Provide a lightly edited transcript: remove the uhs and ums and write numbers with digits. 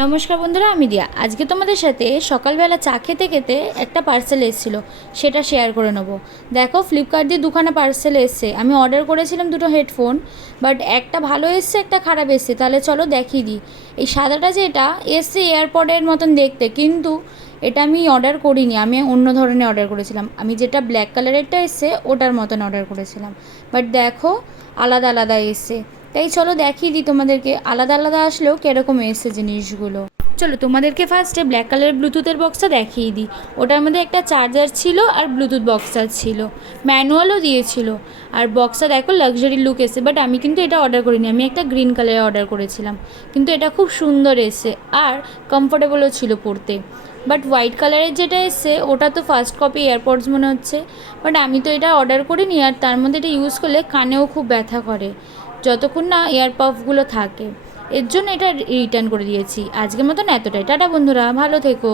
নমস্কার বন্ধুরা, আমি দিয়া। আজকে তোমাদের সাথে সকালবেলা চা খেতে খেতে একটা পার্সেল এসেছিলো, সেটা শেয়ার করে নেবো। দেখো, ফ্লিপকার্ট দিয়ে দুখানা পার্সেল এসছে। আমি অর্ডার করেছিলাম দুটো হেডফোন, বাট একটা ভালো এসছে, একটা খারাপ এসছে। তাহলে চলো দেখিয়ে দিই। এই সাদাটা যেটা এসছে এয়ারপডের মতন দেখতে, কিন্তু এটা আমি অর্ডার করিনি, আমি অন্য ধরনের অর্ডার করেছিলাম। আমি যেটা ব্ল্যাক কালারেরটা এসছে ওটার মতন অর্ডার করেছিলাম, বাট দেখো আলাদা আলাদা এসছে। তাই চলো দেখিয়ে দিই তোমাদেরকে আলাদা আলাদা আসলেও কীরকম এসছে জিনিসগুলো। চলো তোমাদেরকে ফার্স্টে ব্ল্যাক কালারের ব্লুটুথের বক্সটা দেখিয়ে দিই। ওটার মধ্যে একটা চার্জার ছিল আর ব্লুটুথ বক্সটা ছিল, ম্যানুয়ালও দিয়েছিল। আর বক্সটা দেখো লাক্সারি লুক এসে, বাট আমি কিন্তু এটা অর্ডার করিনি, আমি একটা গ্রিন কালারে অর্ডার করেছিলাম। কিন্তু এটা খুব সুন্দর এসে আর কমফোর্টেবলও ছিল পরতে। বাট হোয়াইট কালারের যেটা এসছে ওটা তো ফার্স্ট কপি এয়ারপডস মনে হচ্ছে। বাট আমি তো এটা অর্ডার করিনি, আর তার মধ্যে এটা ইউজ করলে কানেও খুব ব্যথা করে যতক্ষণ না এয়ারপাফগুলো থাকে। এর জন্য এটা রিটার্ন করে দিয়েছি। আজকের মতন এতটাই। টাটা বন্ধুরা, ভালো থেকো।